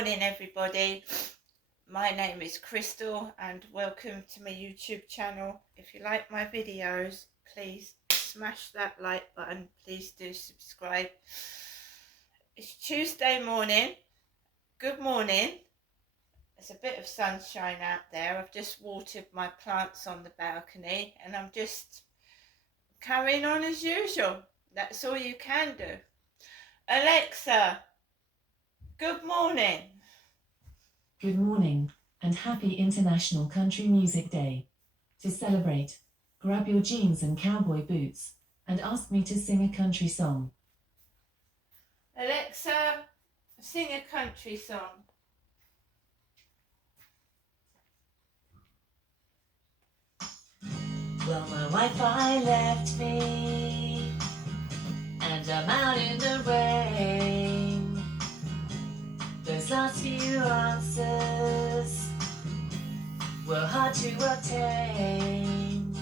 morning, everybody. My name is Crystal and welcome to my YouTube channel. If you like my videos, please smash that like button. Please do subscribe. It's Tuesday morning. Good morning. There's a bit of sunshine out there. I've just watered my plants on the balcony and I'm just carrying on as usual. That's all you can do. Alexa, good morning. Good morning, and happy International Country Music Day. To celebrate, grab your jeans and cowboy boots, and ask me to sing a country song. Alexa, sing a country song. Well, my Wi-Fi left me, and I'm out in the rain. Those last few answers were hard to obtain,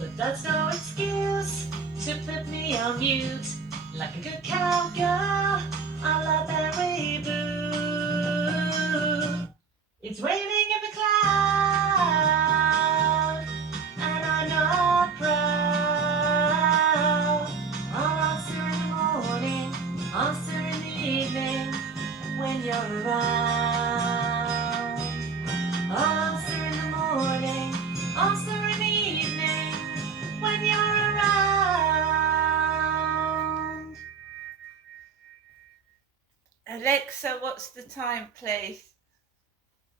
but that's no excuse to put me on mute. Like a good cowgirl, a la Barry Boo. It's raining in the cloud, and I'm not proud. I'll answer in the morning, answer in the evening, when you're around. I'll answer in the morning, answer in the evening, when you're around. Alexa, what's the time, please?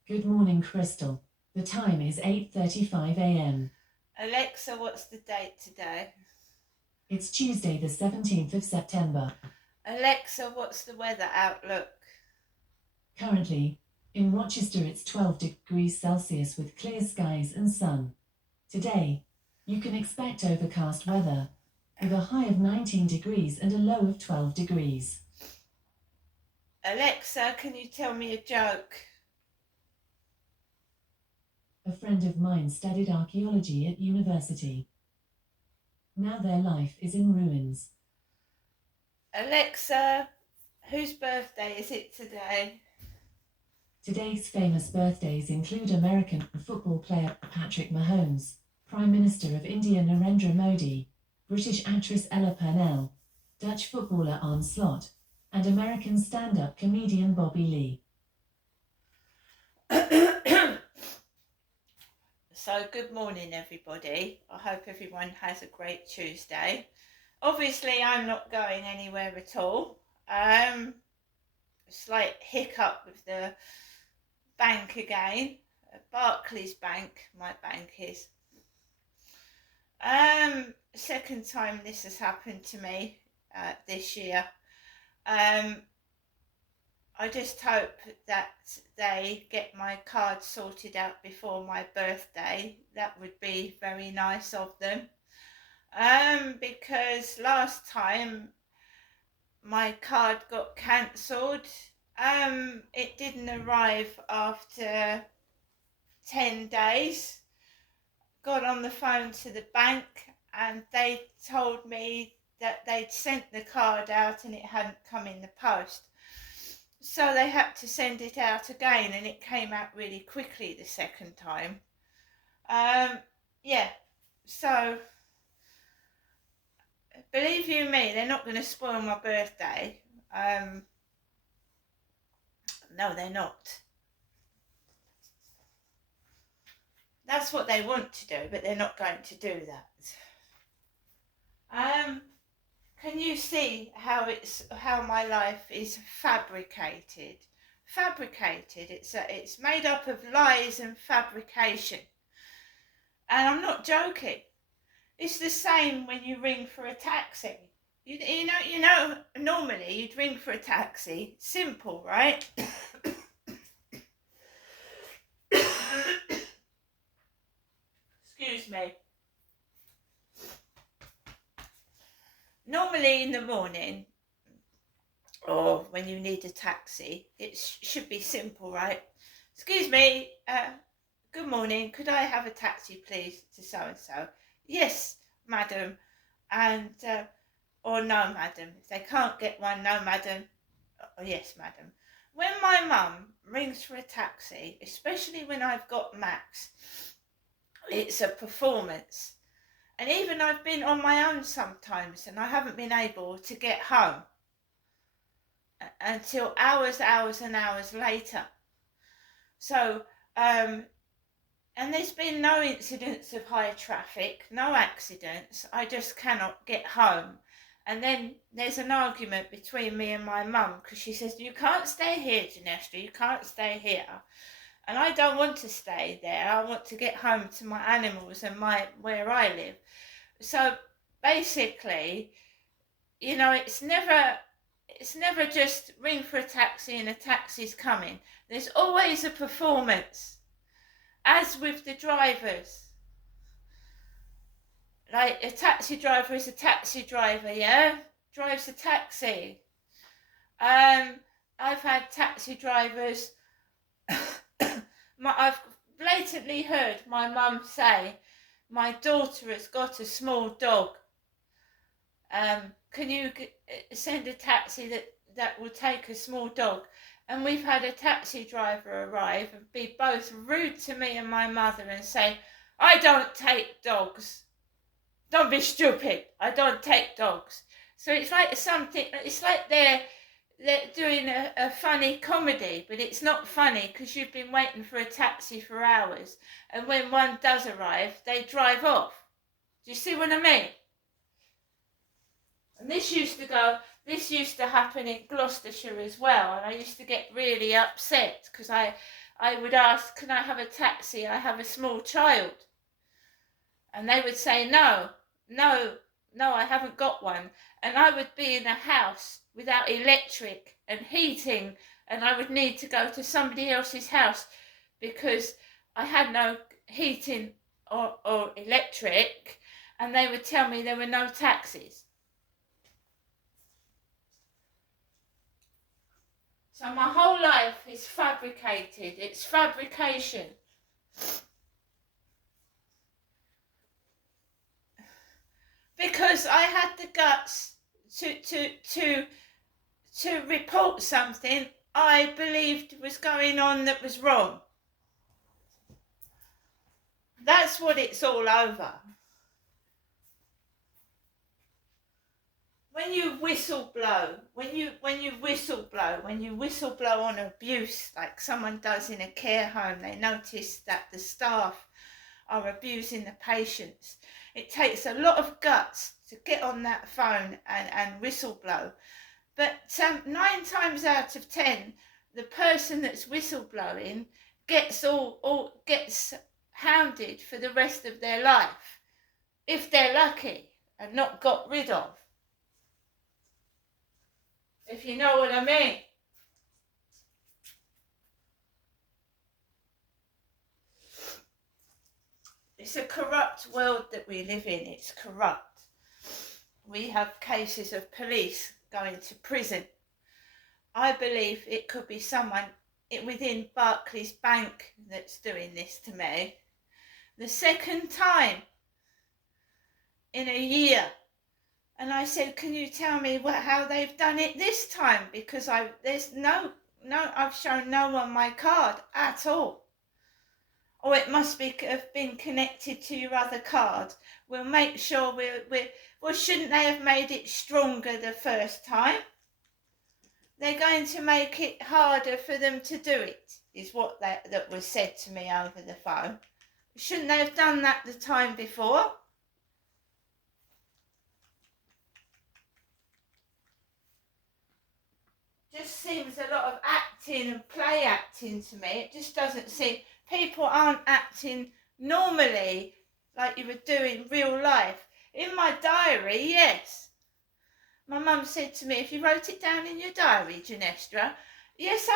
Good morning, Crystal. The time is 8:35 a.m. Alexa, what's the date today? It's Tuesday, the 17th of September. Alexa, what's the weather outlook? Currently, in Rochester, it's 12 degrees Celsius with clear skies and sun. Today, you can expect overcast weather with a high of 19 degrees and a low of 12 degrees. Alexa, can you tell me a joke? A friend of mine studied archaeology at university. Now their life is in ruins. Alexa, whose birthday is it today? Today's famous birthdays include American football player Patrick Mahomes, Prime Minister of India Narendra Modi, British actress Ella Purnell, Dutch footballer Arne Slot, and American stand-up comedian Bobby Lee. So good morning, everybody. I hope everyone has a great Tuesday. Obviously, I'm not going anywhere at all. Slight hiccup with the bank again. Barclays Bank, my bank is. Second time this has happened to me this year. I just hope that they get my card sorted out before my birthday. That would be very nice of them. Because last time my card got cancelled. It didn't arrive after 10 days. Got on the phone to the bank and they told me that they'd sent the card out and it hadn't come in the post. So they had to send it out again and it came out really quickly the second time. So believe you me, they're not going to spoil my birthday. No, they're not. That's what they want to do, but they're not going to do that. Can you see how my life is fabricated? Fabricated. It's made up of lies and fabrication. And I'm not joking. It's the same when you ring for a taxi. You know. Normally you'd ring for a taxi. Simple, right? Excuse me. Normally in the morning, or when you need a taxi, it should be simple, right? Excuse me, good morning, could I have a taxi please to so-and-so? Yes, madam. And, or no, madam. If they can't get one, no, madam. Oh, yes, madam. When my mum rings for a taxi, especially when I've got Max, it's a performance. And even I've been on my own sometimes and I haven't been able to get home until hours and hours later. So, and there's been no incidents of high traffic, no accidents. I just cannot get home. And then there's an argument between me and my mum because she says, you can't stay here, Ginestra, you can't stay here. And I don't want to stay there. I want to get home to my animals and where I live. So basically, you know, it's never just ring for a taxi and a taxi's coming. There's always a performance, as with the drivers. Like a taxi driver is a taxi driver, yeah? Drives a taxi. I've had taxi drivers, I've blatantly heard my mum say, my daughter has got a small dog. Can you send a taxi that will take a small dog? And we've had a taxi driver arrive and be both rude to me and my mother and say, I don't take dogs. Don't be stupid. I don't take dogs. So it's like they're doing a funny comedy, but it's not funny because you've been waiting for a taxi for hours. And when one does arrive, they drive off. Do you see what I mean? And this used to happen in Gloucestershire as well. And I used to get really upset because I would ask, can I have a taxi? I have a small child. And they would say, no, I haven't got one. And I would be in a house without electric and heating, and I would need to go to somebody else's house because I had no heating or electric, and they would tell me there were no taxis. So my whole life is fabricated. It's fabrication. Because I had the guts to report something I believed was going on that was wrong. That's what it's all over. When you whistle blow on abuse, like someone does in a care home, they notice that the staff are abusing the patients. It takes a lot of guts to get on that phone and whistle blow. But 9 times out of 10, the person that's whistleblowing gets gets hounded for the rest of their life, if they're lucky and not got rid of. If you know what I mean. It's a corrupt world that we live in. It's corrupt. We have cases of police going to prison. I believe it could be someone within Barclays Bank that's doing this to me. The second time in a year. And I said, can you tell me how they've done it this time? Because I've shown no one my card at all. Or it must have been connected to your other card. We'll make sure well, shouldn't they have made it stronger the first time? They're going to make it harder for them to do it, is what that was said to me over the phone. Shouldn't they have done that the time before? Just seems a lot of acting and play acting to me. It just doesn't seem... People aren't acting normally like you would do in real life. In my diary, yes. My mum said to me, if you wrote it down in your diary, Ginestra, yes,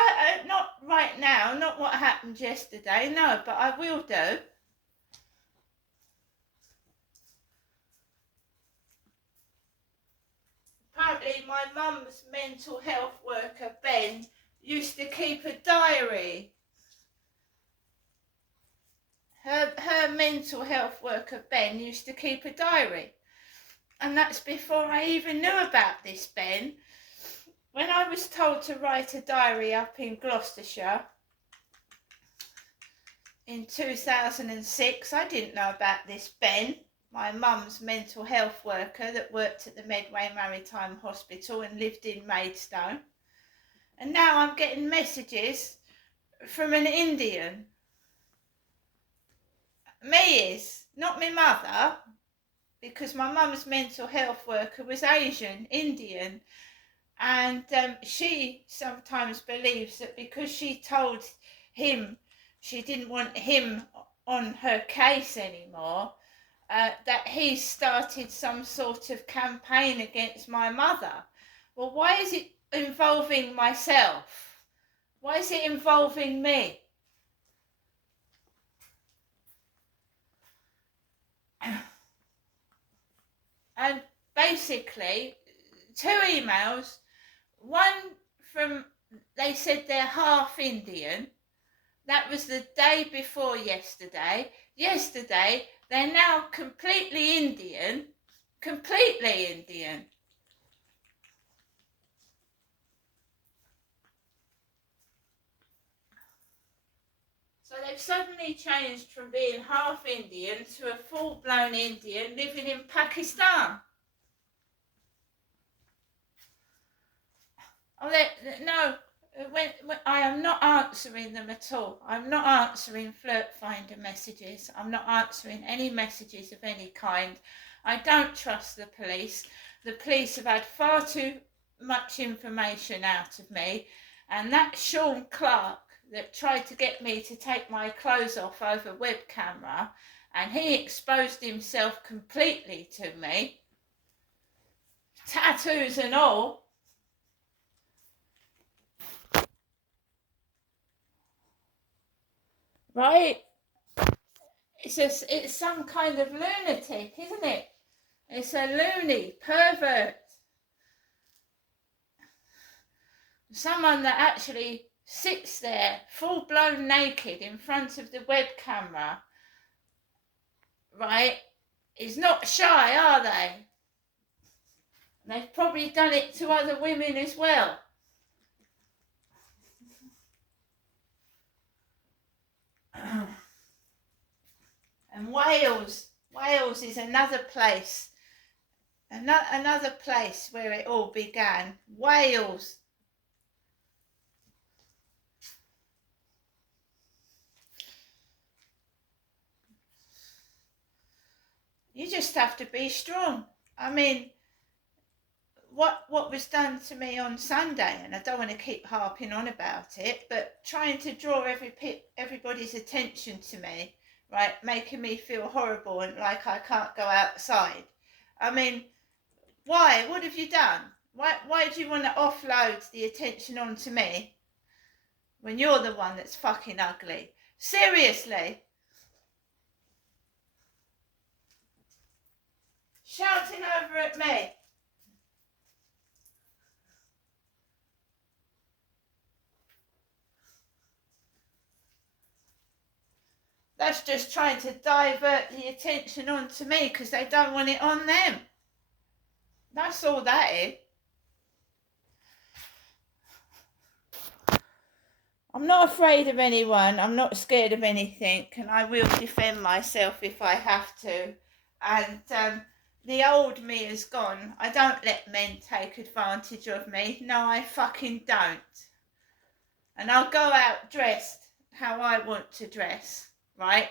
not right now, not what happened yesterday, no, but I will do. Apparently my mum's mental health worker, Ben, used to keep a diary. Her mental health worker, Ben, used to keep a diary. And that's before I even knew about this Ben. when I was told to write a diary up in Gloucestershire in 2006, I didn't know about this Ben, my mum's mental health worker that worked at the Medway Maritime Hospital and lived in Maidstone. And now I'm getting messages from an Indian. Me is, not my mother, because my mum's mental health worker was Asian, Indian. And she sometimes believes that because she told him she didn't want him on her case anymore, that he started some sort of campaign against my mother. Well, why is it involving myself? Why is it involving me? And basically, 2 emails, one from, they said they're half Indian. That was the day before yesterday. Yesterday, they're now completely Indian. Completely Indian. So they've suddenly changed from being half Indian to a full-blown Indian living in Pakistan. Oh, no, when I am not answering them at all. I'm not answering Flirt Finder messages. I'm not answering any messages of any kind. I don't trust the police. The police have had far too much information out of me. And that Sean Clark that tried to get me to take my clothes off over web camera, and he exposed himself completely to me, tattoos and all. Right? It's some kind of lunatic, isn't it? It's a loony, pervert. Someone that actually sits there full-blown naked in front of the web camera, right, is not shy, are they? And they've probably done it to other women as well. And Wales is another place, another place where it all began. Wales. You just have to be strong. I mean, what was done to me on Sunday, and I don't want to keep harping on about it, but trying to draw everybody's attention to me, right, making me feel horrible and like I can't go outside. I mean, why? What have you done? Why do you want to offload the attention onto me when you're the one that's fucking ugly? Seriously. Shouting over at me. That's just trying to divert the attention onto me because they don't want it on them. That's all that is. I'm not afraid of anyone. I'm not scared of anything, and I will defend myself if I have to. And the old me is gone. I don't let men take advantage of me. No, I fucking don't. And I'll go out dressed how I want to dress, right?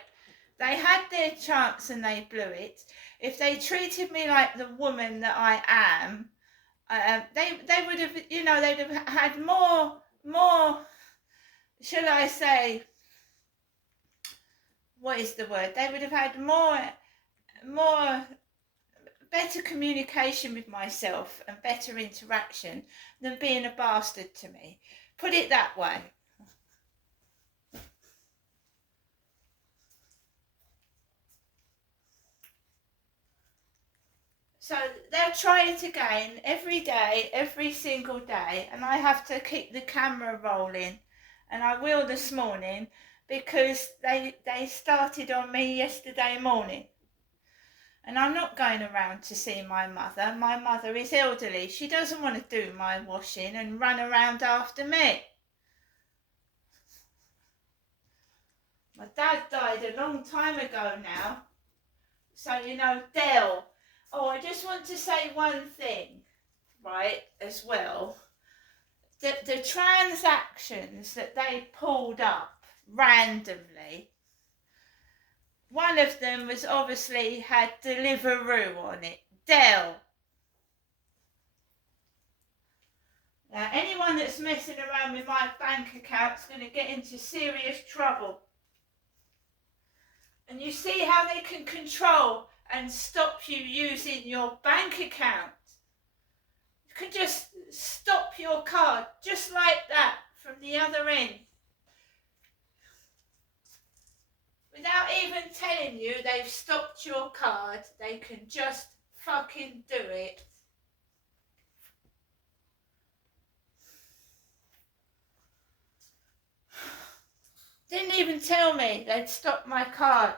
They had their chance and they blew it. If they treated me like the woman that I am, they would have, they'd have had more, shall I say, what is the word? They would have had better communication with myself and better interaction than being a bastard to me. Put it that way. So they're trying to gain every day, every single day, and I have to keep the camera rolling, and I will this morning because they started on me yesterday morning. And I'm not going around to see my mother. My mother is elderly. She doesn't want to do my washing and run around after me. My dad died a long time ago now. So, you know, Dell. Oh, I just want to say one thing, right, as well. The transactions that they pulled up randomly, one of them was obviously had Deliveroo on it. Dell. Now, anyone that's messing around with my bank account's going to get into serious trouble. And you see how they can control and stop you using your bank account. You can just stop your card just like that from the other end. Without even telling you they've stopped your card, they can just fucking do it. Didn't even tell me they'd stopped my card.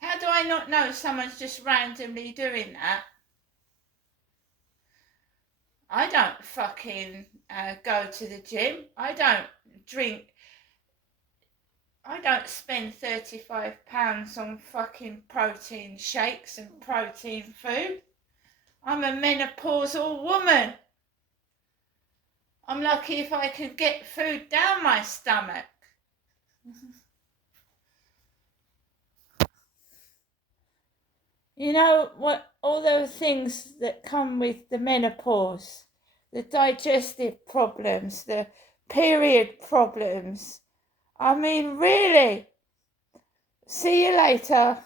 How do I not know someone's just randomly doing that? I don't fucking go to the gym. I don't drink. I don't spend £35 on fucking protein shakes and protein food. I'm a menopausal woman. I'm lucky if I can get food down my stomach. You know what? All those things that come with the menopause, the digestive problems, the period problems. I mean, really. See you later.